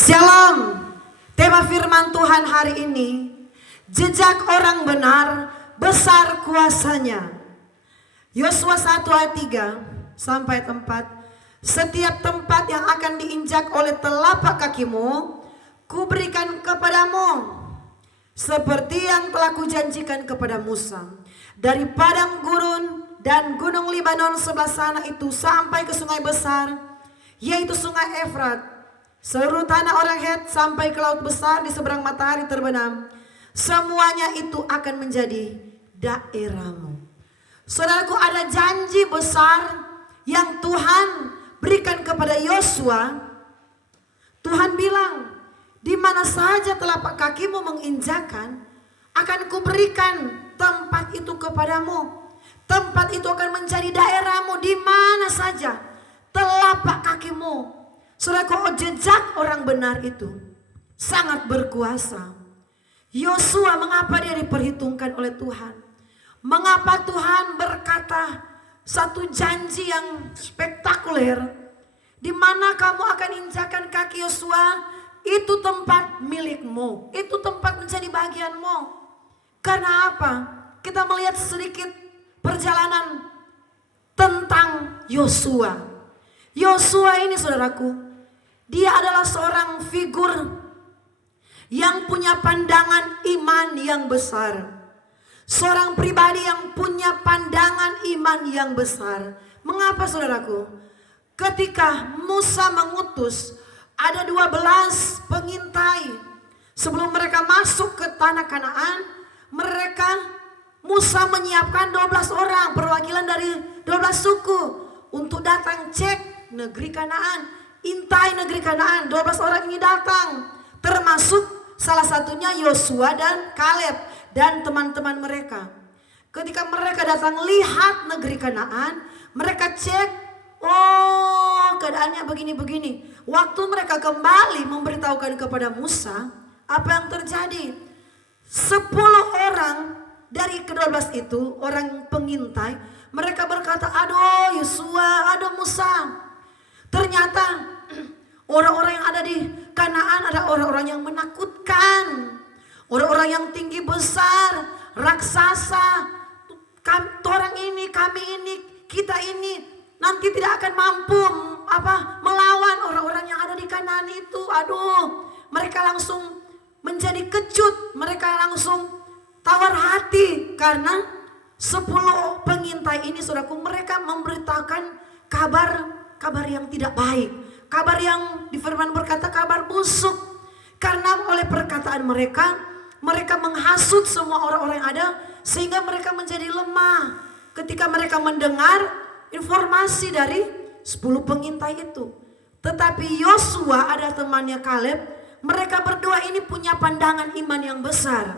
Shalom. Tema firman Tuhan hari ini, jejak orang benar besar kuasanya. Yosua 1 ayat 3 sampai 4. Setiap tempat yang akan diinjak oleh telapak kakimu, kuberikan kepadamu, seperti yang telah kujanjikan kepada Musa. Dari padang gurun dan gunung Libanon sebelah sana itu sampai ke sungai besar, yaitu sungai Efrat, seluruh tanah orang Het sampai ke laut besar di seberang matahari terbenam, semuanya itu akan menjadi daerahmu. Saudaraku, ada janji besar yang Tuhan berikan kepada Yosua. Tuhan bilang, di mana saja telapak kakimu menginjakan, akan kuberikan tempat itu kepadamu. Tempat itu akan menjadi daerahmu di mana saja telapak kakimu. Saudaraku, jejak orang benar itu sangat berkuasa. Yosua, mengapa dia diperhitungkan oleh Tuhan? Mengapa Tuhan berkata satu janji yang spektakuler, di mana kamu akan injakan kaki Yosua, itu tempat milikmu, itu tempat menjadi bagianmu. Karena apa? Kita melihat sedikit perjalanan tentang Yosua. Yosua ini, saudaraku, dia adalah seorang figur yang punya pandangan iman yang besar. Seorang pribadi yang punya pandangan iman yang besar. Mengapa, saudaraku? Ketika Musa mengutus ada 12 pengintai sebelum mereka masuk ke tanah Kanaan, Musa menyiapkan 12 orang perwakilan dari 12 suku untuk datang cek negeri Kanaan. Intai negeri Kanaan, 12 orang ini datang, termasuk salah satunya Yosua dan Kaleb dan teman-teman mereka. Ketika mereka datang lihat negeri Kanaan, mereka cek, oh keadaannya begini-begini. Waktu mereka kembali memberitahukan kepada Musa apa yang terjadi, 10 orang dari ke-12 itu, orang pengintai, mereka berkata, aduh Yosua, aduh Musa, ternyata orang-orang yang ada di Kanaan ada orang-orang yang menakutkan, orang-orang yang tinggi besar, raksasa. Orang ini, kami ini, kita ini nanti tidak akan mampu melawan orang-orang yang ada di Kanaan itu. Aduh, mereka langsung menjadi kecut, mereka langsung tawar hati karena 10 pengintai ini, saudaraku, mereka memberitakan kabar yang tidak baik, kabar yang di firman berkata kabar busuk. Karena oleh perkataan mereka menghasut semua orang-orang yang ada, sehingga mereka menjadi lemah ketika mereka mendengar informasi dari 10 pengintai itu. Tetapi Yosua ada temannya Kaleb, mereka berdua ini punya pandangan iman yang besar.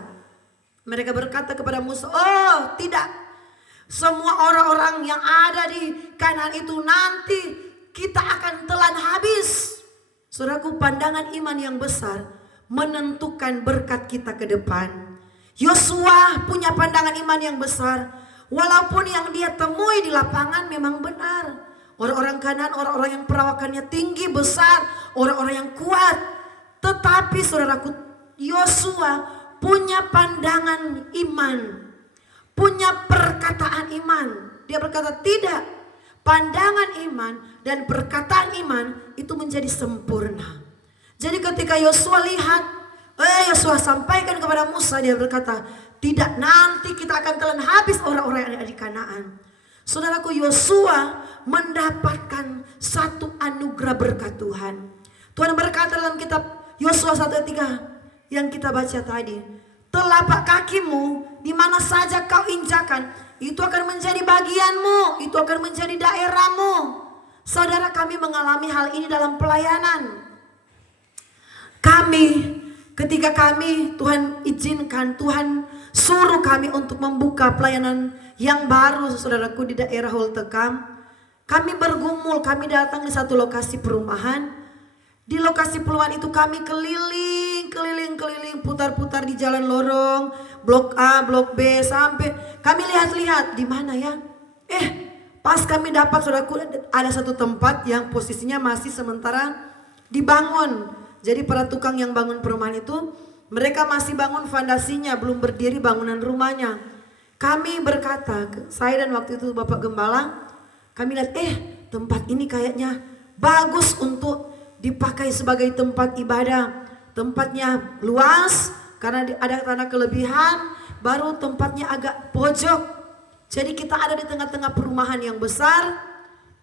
Mereka berkata kepada Musa, oh tidak, semua orang-orang yang ada di Kanaan itu nanti kita akan telan habis. Saudaraku, pandangan iman yang besar menentukan berkat kita ke depan. Yosua punya pandangan iman yang besar, walaupun yang dia temui di lapangan memang benar. Orang-orang Kanaan, orang-orang yang perawakannya tinggi, besar, orang-orang yang kuat. Tetapi saudaraku, Yosua punya pandangan iman, punya perkataan iman. Dia berkata tidak, pandangan iman dan perkataan iman itu menjadi sempurna. Jadi ketika Yosua lihat, Yosua sampaikan kepada Musa, dia berkata, tidak, nanti kita akan telan habis orang-orang yang ada di Kanaan. Saudaraku, Yosua mendapatkan satu anugerah berkat Tuhan. Tuhan berkata dalam kitab Yosua 1:3 yang kita baca tadi, telapak kakimu di mana saja kau injakan, itu akan menjadi bagianmu, itu akan menjadi daerahmu. Saudara, kami mengalami hal ini dalam pelayanan. Ketika kami, Tuhan izinkan, Tuhan suruh kami untuk membuka pelayanan yang baru, saudaraku, di daerah Holtekam. Kami bergumul, kami datang di satu lokasi perumahan. Di lokasi perumahan itu kami keliling, putar-putar di jalan lorong, blok A, blok B, sampai kami lihat-lihat di mana ya. Pas kami dapat, saudaraku, ada satu tempat yang posisinya masih sementara dibangun. Jadi para tukang yang bangun perumahan itu, mereka masih bangun fondasinya, belum berdiri bangunan rumahnya. Kami berkata, saya dan waktu itu Bapak Gembala, kami lihat tempat ini kayaknya bagus untuk dipakai sebagai tempat ibadah. Tempatnya luas karena ada tanah kelebihan, baru tempatnya agak pojok. Jadi kita ada di tengah-tengah perumahan yang besar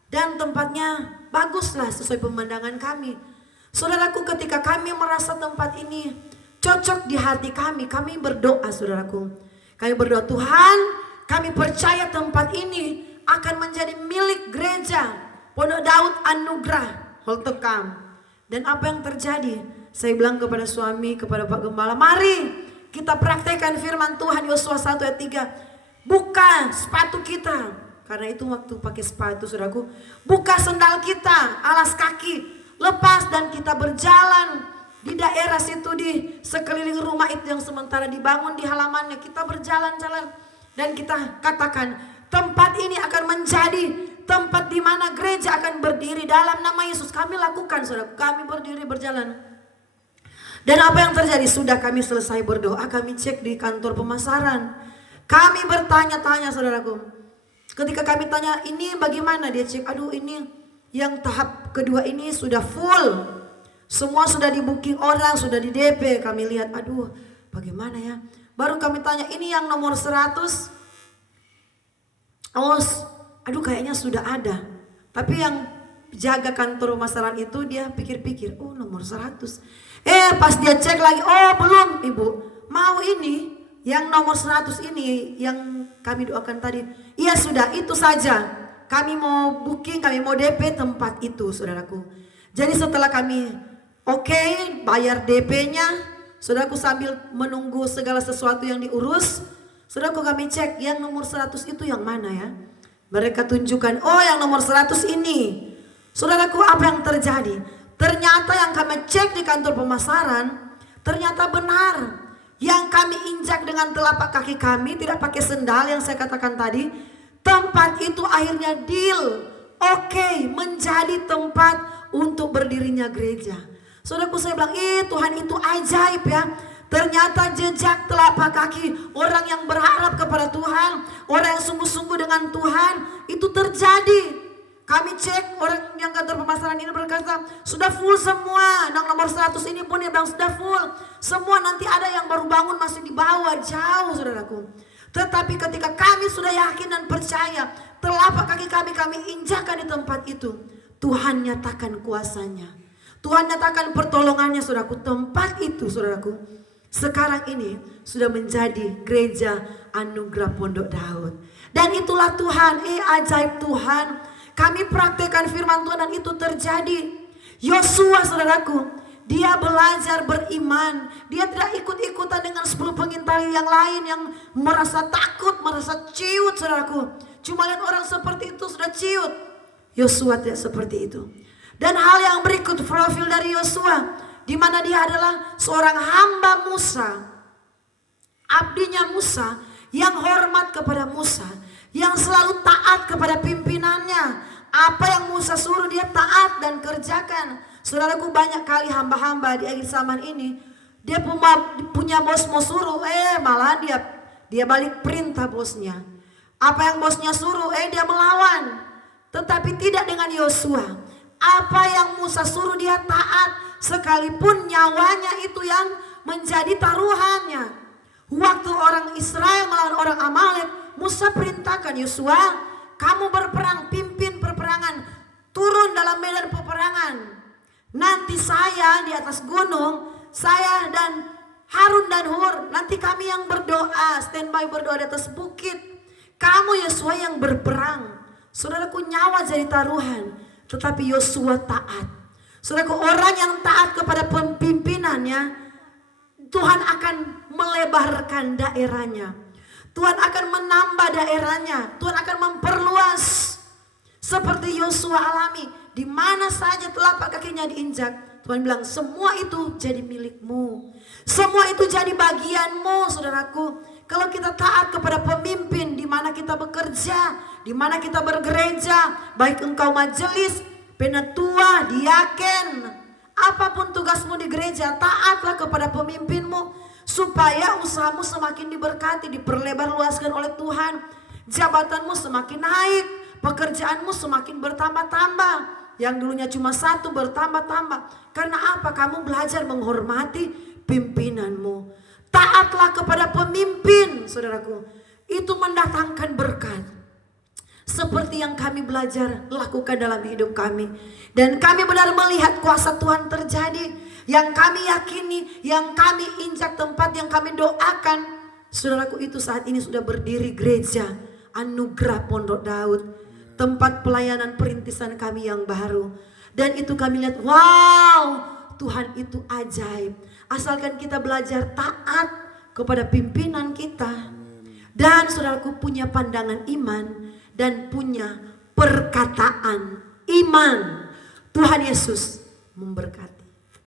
dan tempatnya baguslah sesuai pemandangan kami. Saudaraku, ketika kami merasa tempat ini cocok di hati kami berdoa, saudaraku. Kami berdoa, Tuhan, kami percaya tempat ini akan menjadi milik gereja Pondok Daud Anugerah Holtekam. Dan apa yang terjadi? Saya bilang kepada suami, kepada Pak Gembala, mari kita praktekkan firman Tuhan Yosua 1 ayat 3. Buka sepatu kita. Karena itu waktu pakai sepatu, saudaraku. Buka sendal kita, alas kaki, lepas dan kita berjalan di daerah situ, di sekeliling rumah itu yang sementara dibangun di halamannya. Kita berjalan-jalan dan kita katakan, tempat ini akan menjadi tempat di mana gereja akan berdiri dalam nama Yesus. Kami lakukan, saudara. Kami berdiri berjalan. Dan apa yang terjadi? Sudah kami selesai berdoa, kami cek di kantor pemasaran. Kami bertanya-tanya, saudaraku. Ketika kami tanya, ini bagaimana? Dia cek, aduh ini yang tahap kedua ini sudah full. Semua sudah di booking orang, sudah di DP. Kami lihat, aduh bagaimana ya. Baru kami tanya, ini yang nomor 100. Oh, aduh kayaknya sudah ada. Tapi yang jaga kantor pemasaran itu dia pikir-pikir, oh nomor 100. Pas dia cek lagi, oh belum ibu. Mau ini, yang nomor 100 ini yang kami doakan tadi. Iya sudah, itu saja. Kami mau booking, kami mau DP tempat itu, saudaraku. Jadi setelah kami bayar DP-nya, saudaraku, sambil menunggu segala sesuatu yang diurus, saudaraku, kami cek yang nomor 100 itu yang mana ya. Mereka tunjukkan, oh yang nomor 100 ini. Saudaraku, apa yang terjadi? Ternyata yang kami cek di kantor pemasaran, ternyata benar. Yang kami injak dengan telapak kaki kami, tidak pakai sendal yang saya katakan tadi, tempat itu akhirnya deal. Menjadi tempat untuk berdirinya gereja. Saudaraku, saya bilang, Tuhan itu ajaib ya. Ternyata jejak telapak kaki orang yang berharap kepada Tuhan, orang yang sungguh-sungguh dengan Tuhan, itu terjadi. Kami cek, orang yang kantor pemasaran ini berkata, sudah full semua. Yang nomor 100 ini pun dia bilang sudah full. Semua, nanti ada yang baru bangun masih di bawah, jauh, saudaraku. Tetapi ketika kami sudah yakin dan percaya, telapak kaki kami injakan di tempat itu, Tuhan nyatakan kuasanya. Tuhan nyatakan pertolongannya, saudaraku. Tempat itu, saudaraku, sekarang ini sudah menjadi gereja Anugerah Pondok Daud. Dan itulah Tuhan, ajaib Tuhan. Kami praktekkan firman Tuhan dan itu terjadi. Yosua, saudaraku, dia belajar beriman. Dia tidak ikut-ikutan dengan 10 pengintai yang lain yang merasa takut, merasa ciut, saudaraku. Cuma lihat orang seperti itu sudah ciut. Yosua tidak seperti itu. Dan hal yang berikut profil dari Yosua, di mana dia adalah seorang hamba Musa, abdinya Musa, yang hormat kepada Musa, yang selalu taat kepada pimpinannya. Apa yang Musa suruh dia taat dan kerjakan. Saudaraku, banyak kali hamba-hamba di akhir zaman ini, dia punya bos mau suruh, malah dia balik perintah bosnya. Apa yang bosnya suruh, dia melawan. Tetapi tidak dengan Yosua. Apa yang Musa suruh dia taat, sekalipun nyawanya itu yang menjadi taruhannya. Waktu orang Israel melawan orang Amalek, Musa perintahkan, Yosua, kamu berperang, pimpin peperangan, turun dalam medan peperangan. Nanti saya di atas gunung, saya dan Harun dan Hur, nanti kami yang berdoa, standby berdoa di atas bukit. Kamu Yosua yang berperang. Saudaraku, nyawa jadi taruhan, tetapi Yosua taat. Saudaraku, orang yang taat kepada pimpinannya, Tuhan akan melebarkan daerahnya. Tuhan akan menambah daerahnya. Tuhan akan memperluas. Seperti Yosua alami. Di mana saja telapak kakinya diinjak, Tuhan bilang semua itu jadi milikmu. Semua itu jadi bagianmu, saudaraku. Kalau kita taat kepada pemimpin di mana kita bekerja, di mana kita bergereja, baik engkau majelis, penatua, diaken, Apapun tugasmu di gereja, taatlah kepada pemimpinmu supaya usahamu semakin diberkati, diperlebar luaskan oleh Tuhan. Jabatanmu semakin naik, pekerjaanmu semakin bertambah-tambah. Yang dulunya cuma satu bertambah-tambah. Karena apa? Kamu belajar menghormati pimpinanmu. Taatlah kepada pemimpin, saudaraku. Itu mendatangkan berkat. Seperti yang kami belajar lakukan dalam hidup kami. Dan kami benar melihat kuasa Tuhan terjadi. Yang kami yakini, yang kami injak tempat yang kami doakan. Saudaraku, itu saat ini sudah berdiri gereja Anugerah Pondok Daud. Tempat pelayanan perintisan kami yang baru. Dan itu kami lihat, wow, Tuhan itu ajaib. Asalkan kita belajar taat kepada pimpinan kita. Dan saudaraku punya pandangan iman. Dan punya perkataan iman. Tuhan Yesus memberkati.